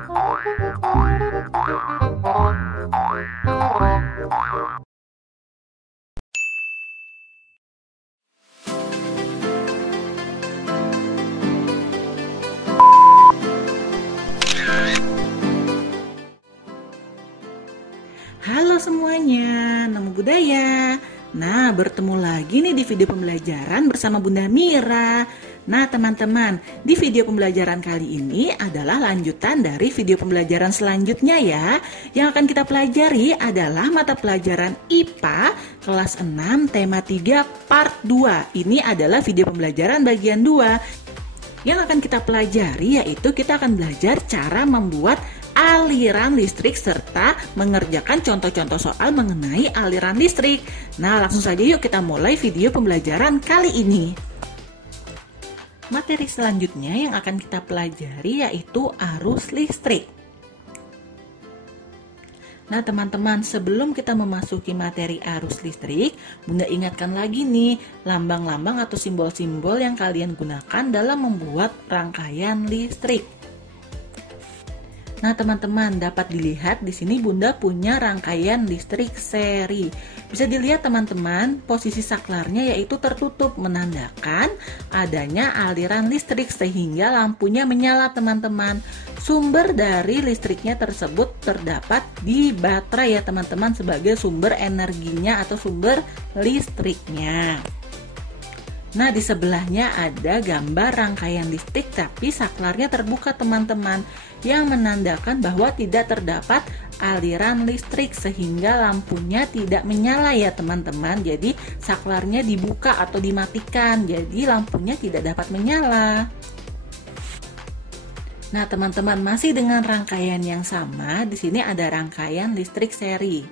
Halo semuanya, namo buddhaya. Nah, bertemu lagi nih di video pembelajaran bersama Bunda Mira. Nah teman-teman, di video pembelajaran kali ini adalah lanjutan dari video pembelajaran selanjutnya ya. Yang akan kita pelajari adalah mata pelajaran IPA kelas 6 tema 3 part 2. Ini adalah video pembelajaran bagian 2. Yang akan kita pelajari yaitu kita akan belajar cara membuat aliran listrik serta mengerjakan contoh-contoh soal mengenai aliran listrik. Nah, langsung saja yuk kita mulai video pembelajaran kali ini. Materi selanjutnya yang akan kita pelajari yaitu arus listrik. Nah teman-teman, sebelum kita memasuki materi arus listrik, Bunda ingatkan lagi nih lambang-lambang atau simbol-simbol yang kalian gunakan dalam membuat rangkaian listrik. Nah teman-teman, dapat dilihat di sini Bunda punya rangkaian listrik seri. Bisa dilihat teman-teman, posisi saklarnya yaitu tertutup menandakan adanya aliran listrik sehingga lampunya menyala teman-teman. Sumber dari listriknya tersebut terdapat di baterai ya teman-teman sebagai sumber energinya atau sumber listriknya. Nah di sebelahnya ada gambar rangkaian listrik tapi saklarnya terbuka teman-teman, yang menandakan bahwa tidak terdapat aliran listrik sehingga lampunya tidak menyala ya teman-teman. Jadi saklarnya dibuka atau dimatikan, jadi lampunya tidak dapat menyala. Nah teman-teman, masih dengan rangkaian yang sama, di sini ada rangkaian listrik seri.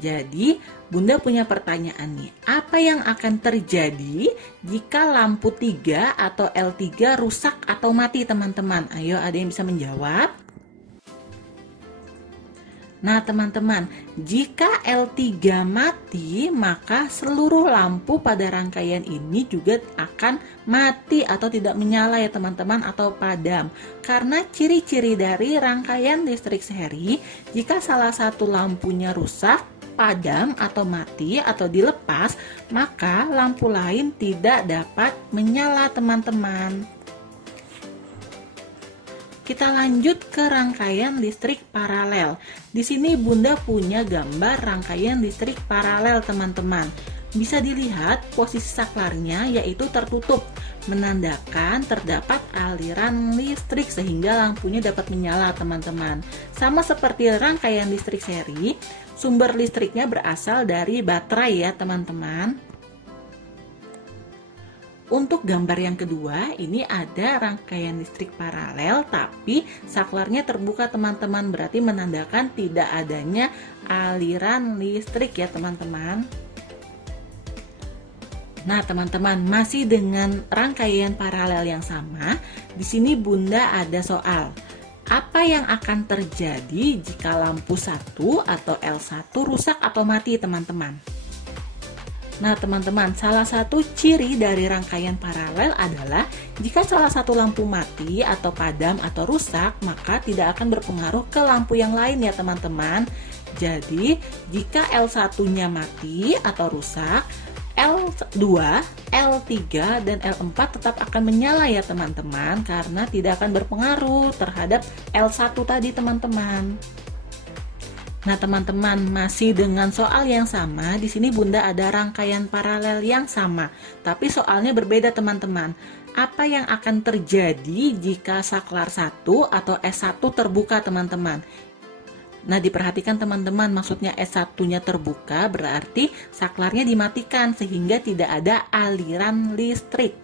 Jadi Bunda punya pertanyaan nih, apa yang akan terjadi jika lampu 3 atau L3 rusak atau mati teman-teman? Ayo, ada yang bisa menjawab? Nah teman-teman, jika L3 mati, maka seluruh lampu pada rangkaian ini juga akan mati atau tidak menyala ya teman-teman, atau padam. Karena ciri-ciri dari rangkaian listrik seri, jika salah satu lampunya rusak, padam atau mati atau dilepas, maka lampu lain tidak dapat menyala teman-teman. Kita lanjut ke rangkaian listrik paralel. Di sini Bunda punya gambar rangkaian listrik paralel teman-teman. Bisa dilihat posisi saklarnya yaitu tertutup, menandakan terdapat aliran listrik sehingga lampunya dapat menyala teman-teman. Sama seperti rangkaian listrik seri, sumber listriknya berasal dari baterai ya teman-teman. Untuk gambar yang kedua, ini ada rangkaian listrik paralel tapi saklarnya terbuka teman-teman, berarti menandakan tidak adanya aliran listrik ya teman-teman. Nah teman-teman, masih dengan rangkaian paralel yang sama, di sini Bunda ada soal. Apa yang akan terjadi jika lampu 1 atau L1 rusak atau mati teman-teman? Nah teman-teman, salah satu ciri dari rangkaian paralel adalah jika salah satu lampu mati atau padam atau rusak, maka tidak akan berpengaruh ke lampu yang lain ya teman-teman. Jadi jika L1-nya mati atau rusak, L2, L3, dan L4 tetap akan menyala ya teman-teman, karena tidak akan berpengaruh terhadap L1 tadi teman-teman. Nah teman-teman, masih dengan soal yang sama, di sini Bunda ada rangkaian paralel yang sama, tapi soalnya berbeda teman-teman. Apa yang akan terjadi jika saklar 1 atau S1 terbuka teman-teman? Nah diperhatikan teman-teman, maksudnya S1-nya terbuka berarti saklarnya dimatikan sehingga tidak ada aliran listrik.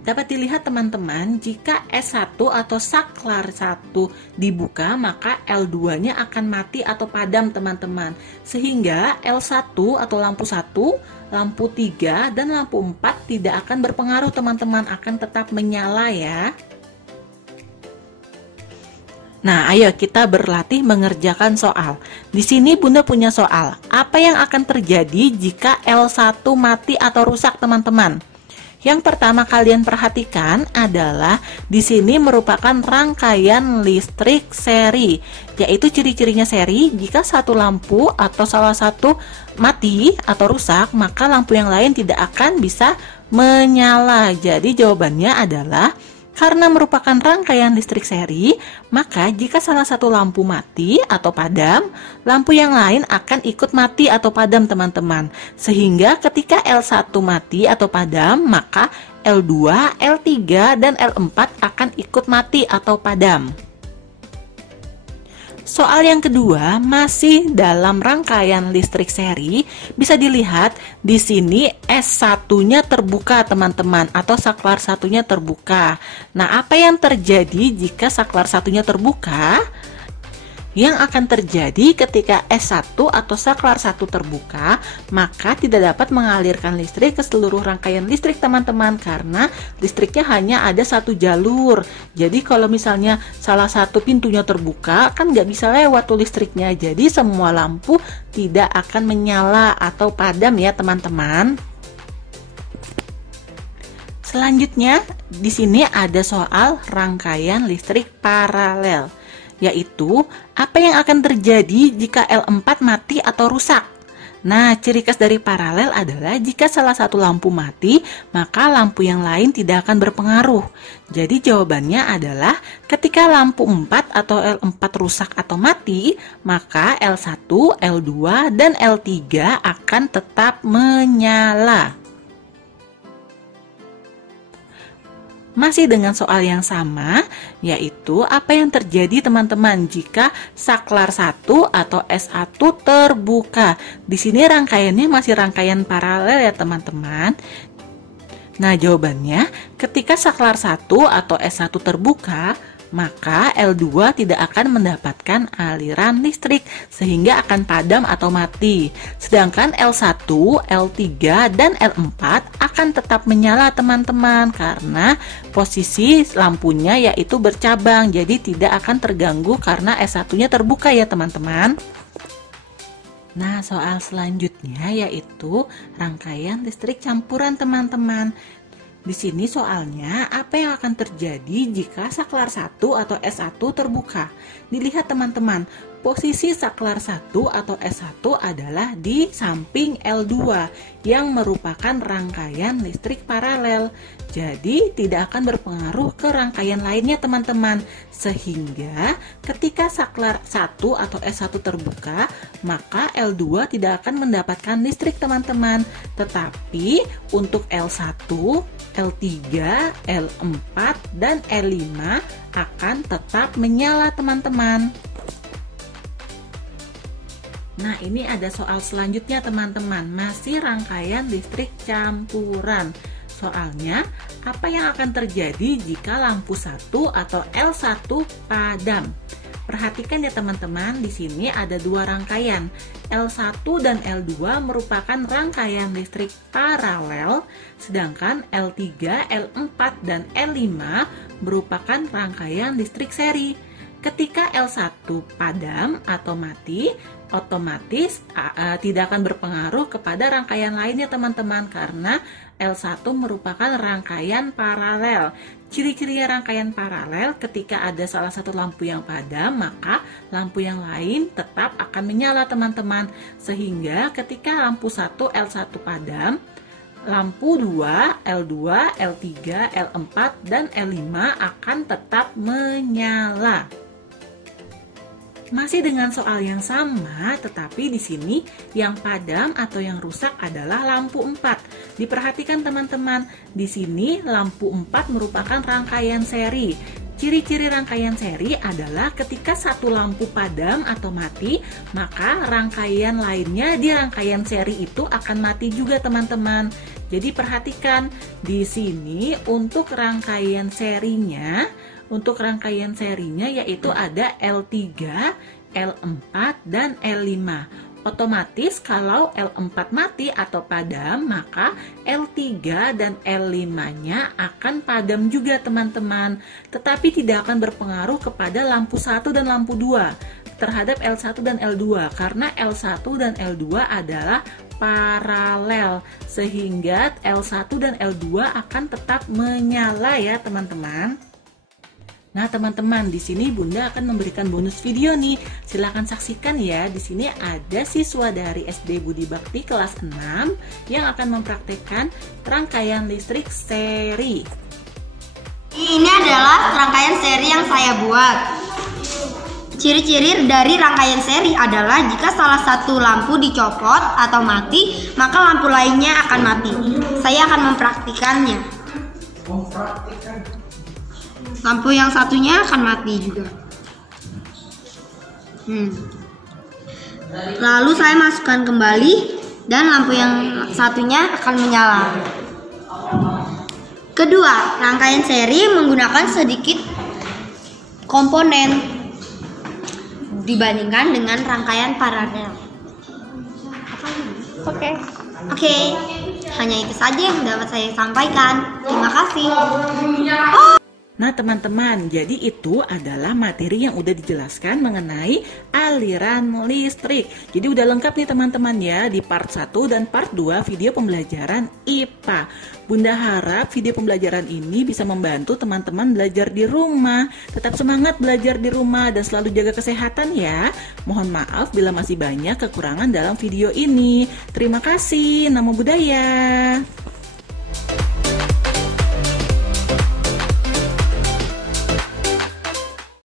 Dapat dilihat teman-teman, jika S1 atau saklar 1 dibuka, maka L2-nya akan mati atau padam teman-teman. Sehingga L1 atau lampu 1, lampu 3, dan lampu 4 tidak akan berpengaruh teman-teman, akan tetap menyala ya. Nah, ayo kita berlatih mengerjakan soal. Di sini Bunda punya soal. Apa yang akan terjadi jika L1 mati atau rusak teman-teman? Yang pertama kalian perhatikan adalah di sini merupakan rangkaian listrik seri, yaitu ciri-cirinya seri. Jika satu lampu atau salah satu mati atau rusak, maka lampu yang lain tidak akan bisa menyala. Jadi jawabannya adalah karena merupakan rangkaian listrik seri, maka jika salah satu lampu mati atau padam, lampu yang lain akan ikut mati atau padam teman-teman. Sehingga ketika L1 mati atau padam, maka L2, L3, dan L4 akan ikut mati atau padam. Soal yang kedua masih dalam rangkaian listrik seri, bisa dilihat di sini S1-nya terbuka teman-teman, atau saklar satunya terbuka. Nah, apa yang terjadi jika saklar satunya terbuka? Yang akan terjadi ketika S1 atau saklar 1 terbuka, maka tidak dapat mengalirkan listrik ke seluruh rangkaian listrik teman-teman, karena listriknya hanya ada satu jalur. Jadi kalau misalnya salah satu pintunya terbuka, kan nggak bisa lewat tuh listriknya. Jadi semua lampu tidak akan menyala atau padam ya teman-teman. Selanjutnya di sini ada soal rangkaian listrik paralel, yaitu apa yang akan terjadi jika L4 mati atau rusak. Nah, ciri khas dari paralel adalah jika salah satu lampu mati, maka lampu yang lain tidak akan berpengaruh. Jadi jawabannya adalah ketika lampu 4 atau L4 rusak atau mati, maka L1, L2, dan L3 akan tetap menyala. Masih dengan soal yang sama, yaitu apa yang terjadi teman-teman jika saklar 1 atau S1 terbuka. Di sini rangkaiannya masih rangkaian paralel ya teman-teman. Nah, jawabannya ketika saklar 1 atau S1 terbuka, maka L2 tidak akan mendapatkan aliran listrik sehingga akan padam atau mati. Sedangkan L1, L3, dan L4 akan tetap menyala teman-teman karena posisi lampunya yaitu bercabang, jadi tidak akan terganggu karena S1-nya terbuka ya teman-teman. Nah, soal selanjutnya yaitu rangkaian listrik campuran teman-teman. Di sini soalnya apa yang akan terjadi jika saklar 1 atau S1 terbuka? Dilihat teman-teman, posisi saklar 1 atau S1 adalah di samping L2 yang merupakan rangkaian listrik paralel. Jadi tidak akan berpengaruh ke rangkaian lainnya teman-teman. Sehingga ketika saklar 1 atau S1 terbuka, maka L2 tidak akan mendapatkan listrik teman-teman. Tetapi untuk L1, L3, L4, dan L5 akan tetap menyala teman-teman. Nah, ini ada soal selanjutnya teman-teman, masih rangkaian listrik campuran. Soalnya, apa yang akan terjadi jika lampu 1 atau L1 padam? Perhatikan ya teman-teman, di sini ada dua rangkaian. L1 dan L2 merupakan rangkaian listrik paralel, sedangkan L3, L4, dan L5 merupakan rangkaian listrik seri. Ketika L1 padam atau mati, otomatis tidak akan berpengaruh kepada rangkaian lainnya teman-teman, karena L1 merupakan rangkaian paralel. Ciri-ciri rangkaian paralel, ketika ada salah satu lampu yang padam, maka lampu yang lain tetap akan menyala teman-teman. Sehingga ketika lampu 1 L1 padam, lampu 2, L2, L3, L4, dan L5 akan tetap menyala. Masih dengan soal yang sama, tetapi di sini yang padam atau yang rusak adalah lampu 4. Diperhatikan teman-teman, di sini lampu 4 merupakan rangkaian seri. Ciri-ciri rangkaian seri adalah ketika satu lampu padam atau mati, maka rangkaian lainnya di rangkaian seri itu akan mati juga teman-teman. Jadi perhatikan di sini untuk rangkaian serinya yaitu ada L3, L4, dan L5. Otomatis kalau L4 mati atau padam, maka L3 dan L5-nya akan padam juga teman-teman. Tetapi tidak akan berpengaruh kepada lampu 1 dan lampu 2 terhadap L1 dan L2, karena L1 dan L2 adalah paralel, sehingga L1 dan L2 akan tetap menyala ya teman-teman. Nah teman-teman, di sini Bunda akan memberikan bonus video nih. Silahkan saksikan ya. Di sini ada siswa dari SD Budi Bakti kelas 6 yang akan mempraktekkan rangkaian listrik seri. Ini adalah rangkaian seri yang saya buat. Ciri-ciri dari rangkaian seri adalah jika salah satu lampu dicopot atau mati, maka lampu lainnya akan mati. Saya akan mempraktikannya. Lampu yang satunya akan mati juga. Lalu saya masukkan kembali dan lampu yang satunya akan menyala. Kedua, rangkaian seri menggunakan sedikit komponen dibandingkan dengan rangkaian paralel. Oke. Hanya itu saja yang dapat saya sampaikan. Terima kasih. Nah teman-teman, jadi itu adalah materi yang udah dijelaskan mengenai aliran listrik. Jadi udah lengkap nih teman-teman ya di part 1 dan part 2 video pembelajaran IPA. Bunda harap video pembelajaran ini bisa membantu teman-teman belajar di rumah. Tetap semangat belajar di rumah dan selalu jaga kesehatan ya. Mohon maaf bila masih banyak kekurangan dalam video ini. Terima kasih, Namo Buddhaya.